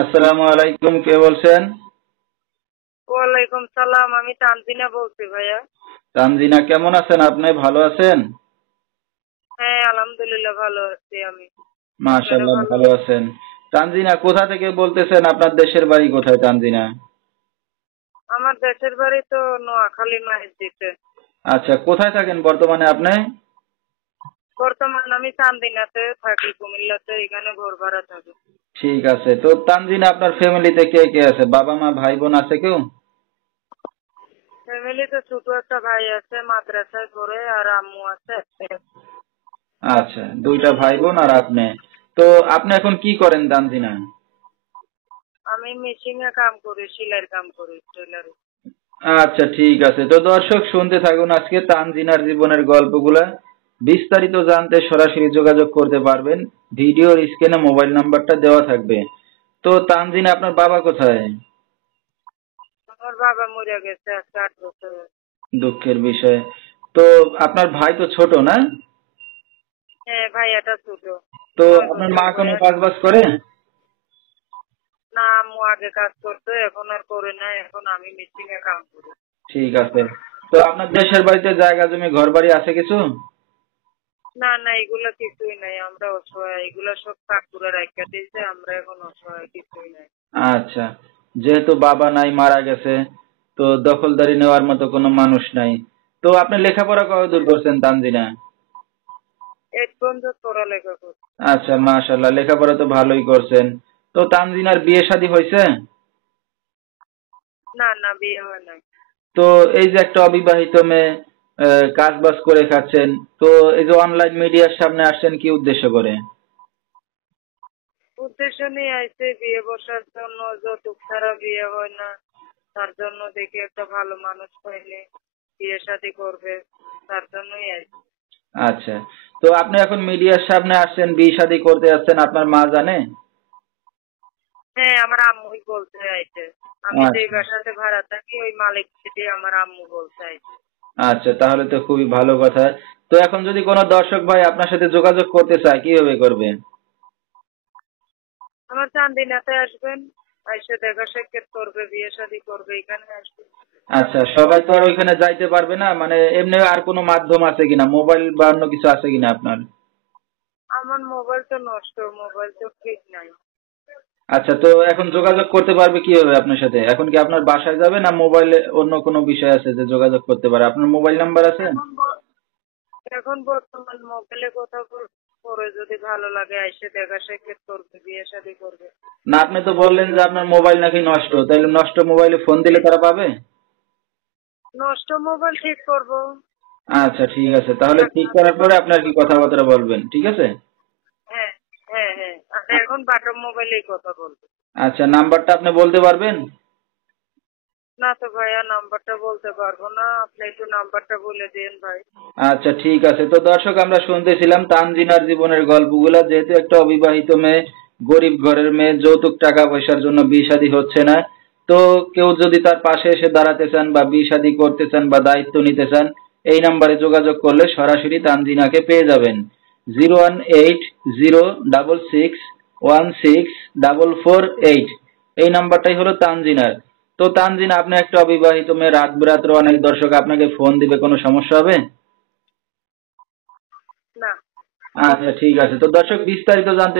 আসসালামু আলাইকুম, কে বলছেন? ওয়ালাইকুম সালাম, আমি তানজিনা বলছি ভাইয়া। তানজিনা, কেমন আছেন আপনি? ভালো আছেন? হ্যাঁ, আলহামদুলিল্লাহ ভালো আছি আমি। আপনারা মাশাআল্লাহ, ভালো ভালো আছেন? আছেন। তানজিনা, কোথা থেকে বলতেছেন? আপনার দেশের বাড়ি কোথায় তানজিনা? আমার দেশের বাড়ি তো নোয়াখালী মসজিদে। আচ্ছা, কোথায় থাকেন বর্তমানে আপনি? বর্তমান আমি চান্দিনাতে থাকি, কুমিল্লাতে। এখানে ঘর ভাড়া থাকি। ঠিক আছে। তো তানজিনা, আপনার ফ্যামিলিতে কে কে আছে? বাবা মা ভাই বোন আছে কেউ? ফ্যামিলিতে ছোট একটা ভাই আছে, মাদ্রাসায় পড়ে, আর আম্মু আছে। আচ্ছা, দুইটা ভাই বোন আর আপনি। তো আপনি এখন কি করেন তানজিনা? আমি মেশিনে কাম করি, সেলাইয়ের কাম করি, টেলারি। আচ্ছা, ঠিক আছে। তো দর্শক, শুনতে থাকুন আজকে তানজিনার জীবনের গল্পগুলা। বিস্তারিত জানতে সরাসরি যোগাযোগ করতে পারবেন। ভিডিওর স্ক্রিনে মোবাইল নাম্বারটা দেওয়া থাকবে। তো তানজিনা, আপনার বাবা কোথায়? আমার বাবা মরে গেছে আজকে 8 বছর। দুঃখের বিষয়। তো আপনার ভাই তো ছোট, না? হ্যাঁ, ভাইয়াটা ছোট। তো নয় আপনার বছর মা কোনো বয়স। কাজ বাজ করে? না, আম্মু আগে কাজ করতো, এখন আর করে না। এখন আমি মেশিনে কাম করি। ঠিক আছে। তো আপনার দেশের বাড়িতে জায়গা জমি ঘর বাড়ি আছে কিছু? না না, এগুলা কিছুই নাই। আমরা অসহায়, এগুলা সব ঠাকুরে রাখা দিয়েছে। আমরা এখন অসহায়, কিছুই নাই। আচ্ছা, যেহেতু বাবা নাই, মারা গেছে, তো দখলদারি নেওয়ার মতো কোনো মানুষ নাই। তো আপনি লেখাপড়া কতদূর করছেন তানজিনা? এক বন্ধু পড়ালেখা করছে। আচ্ছা, মাশাআল্লাহ, লেখাপড়া তো ভালোই করছেন। তো তানজিনার বিয়ে শাদী হয়েছে? না না, বিয়ে হয় নাই। তো এই যে একটা অবিবাহিত মেয়ে, কাজ বাজ করে খাচ্ছেন, তো এই যে অনলাইন মিডিয়ার সামনে আসছেন কি উদ্দেশ্য করে? উদ্দেশ্য নিয়ে আইছে বিয়ে বসার জন্য। যৌতুক ছাড়া বিয়ে হয় না। তার জন্য দেখি একটা ভালো মানুষ পাইলে বিয়ে শাদী করবে। তার জন্যই আইছে। আচ্ছা, তো আপনি এখন মিডিয়ার সামনে আসছেন, বিয়ে শাদী করতে যাচ্ছেন, আপনার মা জানে? হ্যাঁ, আমার আম্মুই বলতে আইছে। আমি যে আচ্ছা। বাসাতে ভাড়া থাকি, ওই মালিক থেকে আমার আম্মু বলতে আইছে। আচ্ছা, তাহলে তো খুবই ভালো কথা। তো এখন যদি কোনো দর্শক ভাই আপনার সাথে যোগাযোগ করতে চায়, কিভাবে করবে? আমার চান্দিনাতে আসবেন। আইসে দেখা সাক্ষাৎ করবে, বিয়ে শাদী করবে, এখানে আসবে। আচ্ছা, সবাই তো আর ওইখানে যাইতে পারবে না, মানে এমনি আর কোনো মাধ্যম আছে কিনা, মোবাইল বা অন্য কিছু আছে কিনা আপনার? আমার মোবাইল তো নষ্ট, মোবাইল তো ঠিক নাই। আচ্ছা, তো এখন যোগাযোগ করতে পারবে কিভাবে আপনার সাথে? এখন কি আপনার বাসায় যাবে, না মোবাইলে অন্য কোনো বিষয় আছে যে যোগাযোগ করতে পারে? আপনার মোবাইল নাম্বার আছে? এখন এখন বর্তমান মোবাইলে কথা পরে যদি ভালো লাগে আইসে দেখা সাক্ষাৎ করবে, বিয়ে শাদী করবে। না, আপনি তো বললেন যে আপনার মোবাইল নাকি নষ্ট, তাইলে নষ্ট মোবাইলে ফোন দিলে তারা পাবে? নষ্ট মোবাইল ঠিক করব। আচ্ছা, ঠিক আছে, তাহলে ঠিক করার পরে আপনার কি কথাবার্তা বলবেন, ঠিক আছে? হ্যাঁ হ্যাঁ হ্যাঁ, আর এখন বাটন মোবাইলেই কথা বলবো। আচ্ছা, নাম্বারটা আপনি বলতে পারবেন? না তো ভাইয়া, নাম্বারটা বলতে পারবো না। আপনি একটু নাম্বারটা বলে দিন ভাই। আচ্ছা, ঠিক আছে। তো দর্শক, আমরা শুনতেছিলাম তানজিনার জীবনের গল্পগুলা। যেহেতু একটা অবিবাহিত মেয়ে, গরিব ঘরের মেয়ে, যৌতুক টাকা পয়সার জন্য বিয়ে শাদী হচ্ছে না। তো কেউ যদি তার পাশে এসে দাঁড়াতে চান বা বিয়ে শাদী করতে চান বা দায়িত্ব নিতে চান, এই নাম্বারে যোগাযোগ করলে সরাসরি তানজিনাকে পেয়ে যাবেন। 01806161448, এই নাম্বারটাই হলো তানজিনার। তো তানজিনা, আপনি একটা অবিবাহিত মেয়ে, রাত বেরাত্রে অনেক দর্শক আপনাকে ফোন দিবে, কোনো সমস্যা হবে? না। আচ্ছা, ঠিক আছে। তো দর্শক, বিস্তারিত জানতে